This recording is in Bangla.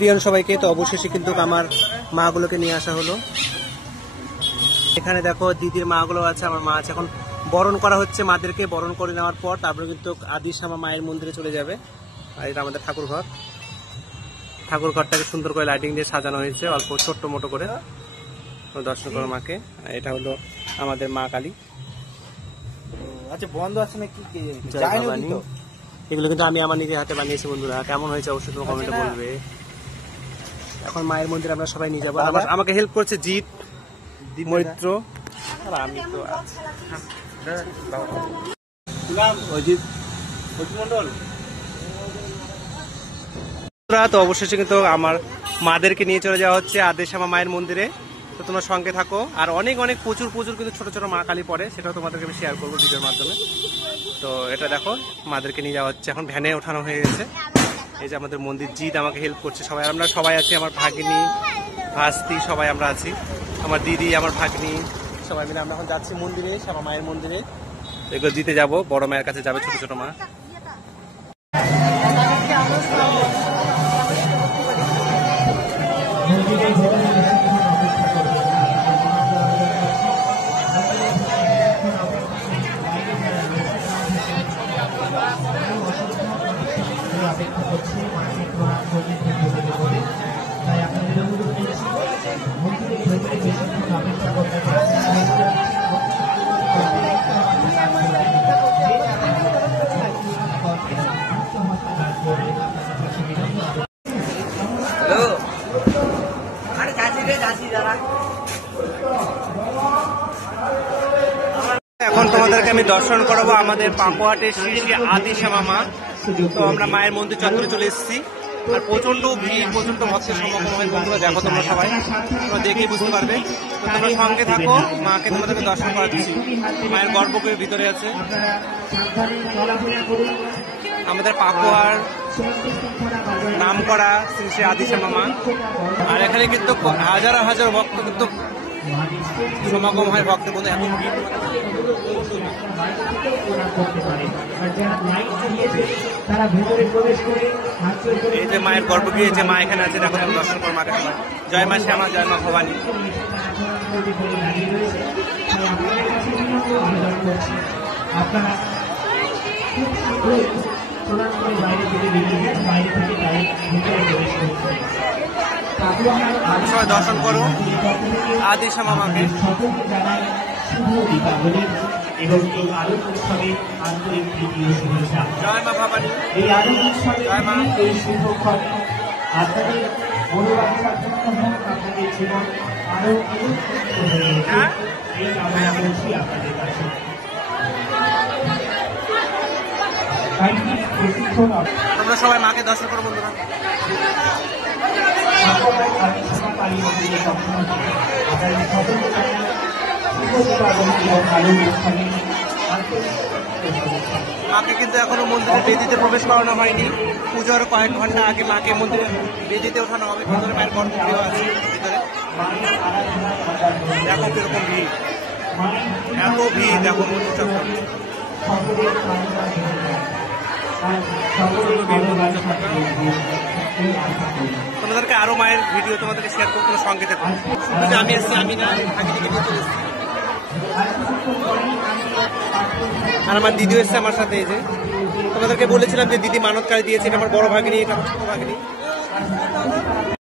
প্রিয় সবাইকে, তো অবশেষে কিন্তু আমার মাগুলোকে নিয়ে আসা হলো। এখানে দেখো দিদির মাগুলো আছে, আমার মা আছে। এখন বরণ করা হচ্ছে, মাদেরকে বরণ করে নেওয়ার পর তারপরে কিন্তু আদিশ্যামা মায়ের মন্দিরে চলে যাবে। আর এটা আমাদের ঠাকুর ঘর। ঠাকুর ঘরটাকে সুন্দর করে লাইটিং দিয়ে সাজানো হয়েছে, অল্প ছোট্ট মোটো করে দর্শন করো মাকে। এটা হলো আমাদের মা কালী। আচ্ছা, বন্ধ আছে নাকি? এগুলো কিন্তু আমি আমার নিজের হাতে বানিয়েছি বন্ধুরা। কেমন হয়েছে অবশ্যই তোমরা কমেন্টে বলবে। এখন মায়ের মন্দিরে আমরা সবাই নিয়ে যাবো। আমাকে হেল্প করছে জিৎ, মৈত্র, আর আমি তো তো অবশেষে কিন্তু আমার মাদেরকে নিয়ে চলে যাওয়া হচ্ছে আদিশ্যামা মায়ের মন্দিরে। তো তোমরা সঙ্গে থাকো। আর অনেক অনেক প্রচুর কিন্তু ছোট ছোট মা কালী পড়ে, সেটাও তোমাদেরকে আমি শেয়ার করবো ভিডিওর মাধ্যমে। তো এটা দেখো, মাদেরকে নিয়ে যাওয়া হচ্ছে। এখন ভ্যানে ওঠানো হয়ে গেছে। এই যে আমাদের মন্দির, জিৎ আমাকে হেল্প করছে। সবাই আমরা সবাই আছি, আমার ভাগ্নি ভাস্তি সবাই আমরা আছি, আমার দিদি, আমার ভাগ্নি, সবাই মিলে আমরা এখন যাচ্ছি মন্দিরে, শ্যামা মায়ের মন্দিরে। এগুলো দিতে যাব, বড় মায়ের কাছে যাবে ছোট ছোট মা। অপেক্ষা করছে মাকে প্রণাম করতে বলে, তাই আপনাদের মন্দিরের ভেতরে বেশিক্ষণ অপেক্ষা করতে এখন তোমাদেরকে আমি দর্শন করাবো আমাদের পাকুয়াটের শ্রী শ্রী আদিশ্যামা মা। তো আমরা মায়ের মন্দির চত্বরে চলে এসেছি। আর প্রচন্ড ভিড়, প্রচন্ড ভক্তের সমাগম হয় বন্ধুরা। দেখো তোমরা সবাই, তোমরা দেখেই বুঝতে পারবে। তো তোমরা সঙ্গে থাকো, মাকে তোমাদেরকে দর্শন করাচ্ছি। মায়ের গর্ভগৃহের ভিতরে আছে আমাদের পাকুয়ার নাম করা শ্রী শ্রী আদিশ্যামা মা। আর এখানে কিন্তু হাজার হাজার ভক্ত কিন্তু সমাগম হয়, ভক্তের মধ্যে এত ভিড়। এই যে মায়ের গর্ভগৃহে যে মা এখানে আছে, দেখো তুমি দর্শন করো মাকে সবাই। জয় মা শ্যামা, জয় মা ভবানী। আপনারা সবাই দর্শন করো আদিশ্যামা মাকে। এবং এই আলোক উৎসবে আন্তরিক প্রীতি ও শুভেচ্ছা। জয় মা ভবানী। এই আলোক উৎসবে এই শুভক্ষণ আপনাদের মনোবাঞ্ছা পূর্ণ হোক, আপনাদের জীবন আরো এই কামনা করছি আপনাদের কাছে। তোমরা সবাই মাকে দর্শন করো বন্ধুরা। মাকে কিন্তু এখনো মন্দিরে বেদিতে প্রবেশ করানো হয়নি। পুজোর কয়েক ঘন্টা আগে মাকে মন্দিরে বেদিতে ওঠানো হবে। ভিতরে মায়ের গর্ভগৃহ আছে ভিতরে। দেখো কিরকম ভিড়, এত ভিড় দেখো মন্দির চত্বরে। তোমাদেরকে আরো মায়ের ভিডিও তোমাদেরকে শেয়ার করতে সঙ্গে থাকো। শুধু আমি এসেছি, আমি না, ভাগিনীকে নিয়ে চলে এসেছি। আর আমার দিদিও এসছে আমার সাথে। এই যে তোমাদেরকে বলেছিলাম যে দিদি মানতকারী দিয়েছে, এটা আমার বড় ভাগিনী, এটা আমার ছোট ভাগিনী।